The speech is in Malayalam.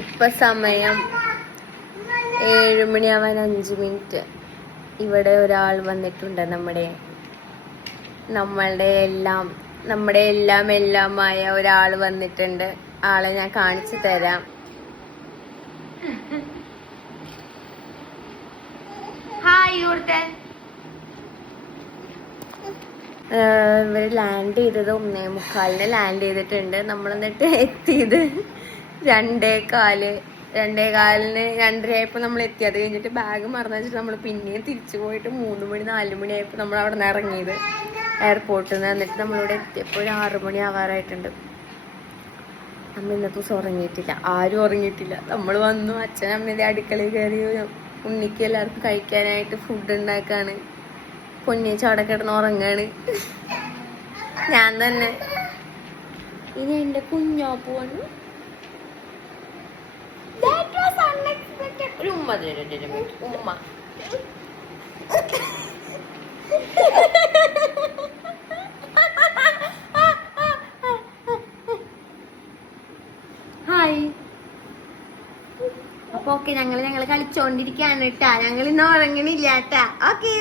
ഇപ്പൊ സമയം 7 മണിയാവാൻ 5 മിനിറ്റ്. ഇവിടെ ഒരാൾ വന്നിട്ടുണ്ട്. നമ്മുടെ എല്ലാമായ ഒരാൾ വന്നിട്ടുണ്ട്. ആളെ ഞാൻ കാണിച്ചു തരാം. ഹായ് ഊർത്തൻ. ഇവര് ലാൻഡ് ചെയ്തത് 1:45 ലാൻഡ് ചെയ്തിട്ടുണ്ട്. നമ്മൾ എന്നിട്ട് എത്തിയത് 2:15 2:15 നമ്മൾ എത്തി. അത് കഴിഞ്ഞിട്ട് ബാഗ് മറന്നു വെച്ചിട്ട് നമ്മൾ പിന്നെയും തിരിച്ചു പോയിട്ട് 3 മണി 4 മണിയായപ്പോൾ നമ്മൾ അവിടെ നിന്ന് ഇറങ്ങിയത് എയർപോർട്ടിൽ നിന്ന്. എന്നിട്ട് നമ്മളിവിടെ എത്തിയപ്പോൾ ഒരു 6 മണി ആവാറായിട്ടുണ്ട്. അമ്മ ഇന്നത്തെ ദിവസം ഉറങ്ങിയിട്ടില്ല, ആരും ഉറങ്ങിയിട്ടില്ല. നമ്മൾ വന്നു, അച്ഛനും അമ്മയുടെ അടുക്കളയിൽ കയറി ഉണ്ണിക്ക് എല്ലാവർക്കും കഴിക്കാനായിട്ട് ഫുഡ് ഉണ്ടാക്കാണ്. പൊന്നിച്ച് അവിടെ കിടന്ന് ഉറങ്ങാണ്. ഞാൻ തന്നെ ഇനി എന്റെ കുഞ്ഞാപ്പു വന്നു. ഒരു ഉമ്മ ഉമ്മ. ഹായ്. അപ്പൊ ഓക്കെ, ഞങ്ങള് കളിച്ചോണ്ടിരിക്കാണ് കേട്ടാ. ഞങ്ങൾ ഇന്ന് ഉറങ്ങണില്ല കേട്ടാ. ഓക്കെ.